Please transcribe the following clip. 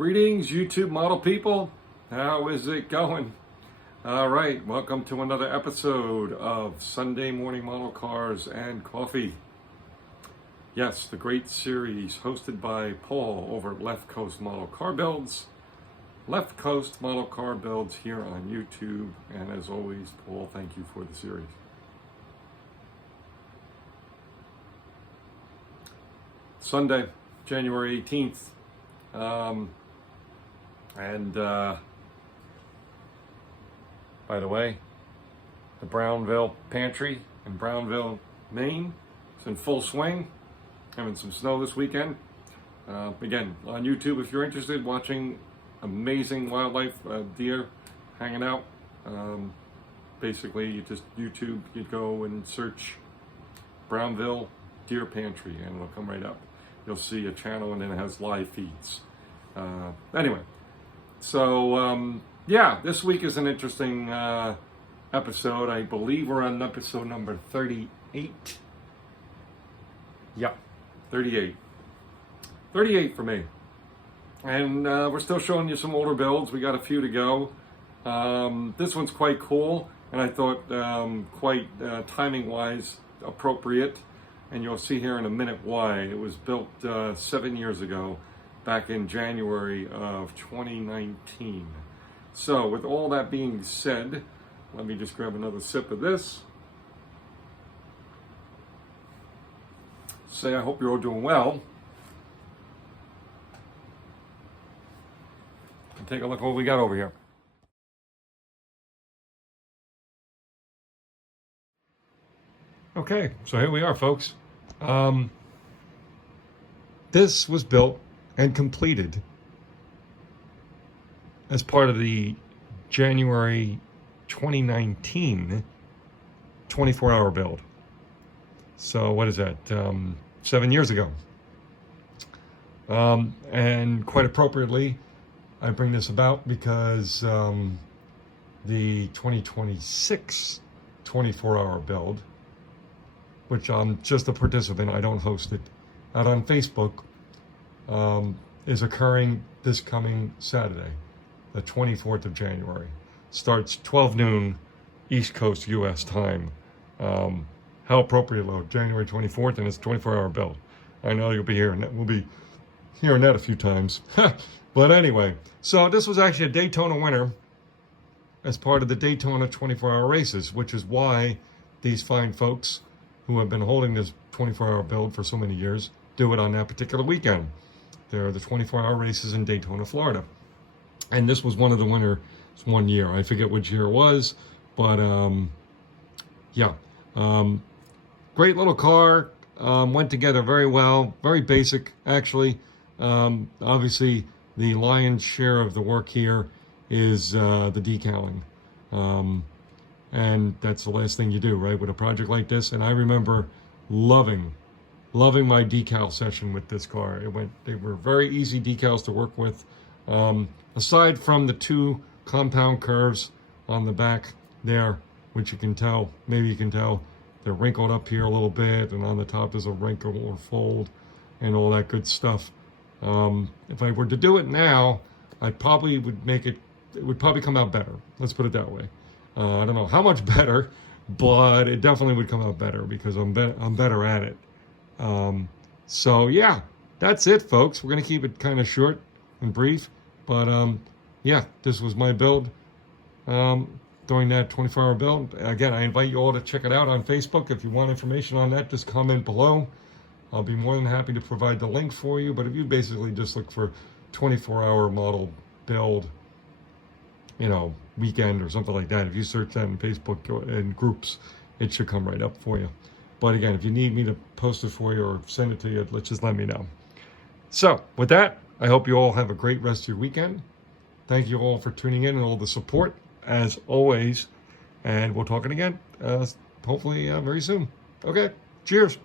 Greetings, YouTube model people. How is it going? All right, welcome to another episode of Sunday Morning Model Cars and Coffee. Yes, the great series hosted by Paul over at Left Coast Model Car Builds. Left Coast Model Car Builds here on YouTube. And as always, Paul, thank you for the series. Sunday, January 18th. By the way, the Brownville Pantry in Brownville, Maine is in full swing. Having some snow this weekend. Again, on YouTube, if you're interested, watching amazing wildlife, deer hanging out. Basically, you just YouTube, you go and search Brownville Deer Pantry and it'll come right up. You'll see a channel and then it has live feeds. Anyway, so yeah, this week is an interesting episode. I believe we're on episode number 38. Yeah, 38. 38 for me. And we're still showing you some older builds. We got a few to go. This one's quite cool, and I thought quite timing-wise appropriate. And you'll see here in a minute why. It was built 7 years ago, back in January of 2019. So with all that being said, let me just grab another sip of this. Say I hope you're all doing well. And take a look at what we got over here. Okay, so here we are, folks. This was built and completed as part of the January 2019 24-hour build. So what is that? 7 years ago. And quite appropriately, I bring this about because the 2026 24-hour build, which I'm just a participant, I don't host it, out on Facebook, is occurring this coming Saturday, the 24th of January. Starts 12 noon East Coast US time. How appropriate, though, January 24th, and it's a 24-hour build. I know you'll be hearing that. We'll be hearing that a few times. But anyway, so this was actually a Daytona winner as part of the Daytona 24-hour races, which is why these fine folks who have been holding this 24-hour build for so many years do it on that particular weekend. They're the 24-hour races in Daytona, Florida. And this was one of the winners one year. I forget which year it was, but yeah. Great little car, went together very well, very basic actually. Obviously the lion's share of the work here is the decaling. And that's the last thing you do, right, with a project like this. And I remember loving my decal session with this car. They were very easy decals to work with. Aside from the two compound curves on the back there, which you can tell, maybe you can tell, they're wrinkled up here a little bit, and on the top there's a wrinkle or fold and all that good stuff. If I were to do it now, I probably would make it would probably come out better. Let's put it that way. I don't know how much better, but it definitely would come out better because I'm better at it. So yeah, that's it, folks. We're gonna keep it kind of short and brief, but yeah, this was my build during that 24-hour build. Again, I invite you all to check it out on Facebook. If you want information on that, just comment below. I'll be more than happy to provide the link for you. But if you basically just look for 24-hour model build, you know, weekend or something like that, if you search that in Facebook and groups, it should come right up for you. But again, if you need me to post it for you or send it to you, just let me know. So with that, I hope you all have a great rest of your weekend. Thank you all for tuning in and all the support, as always. And we'll talk again, hopefully very soon. Okay, cheers.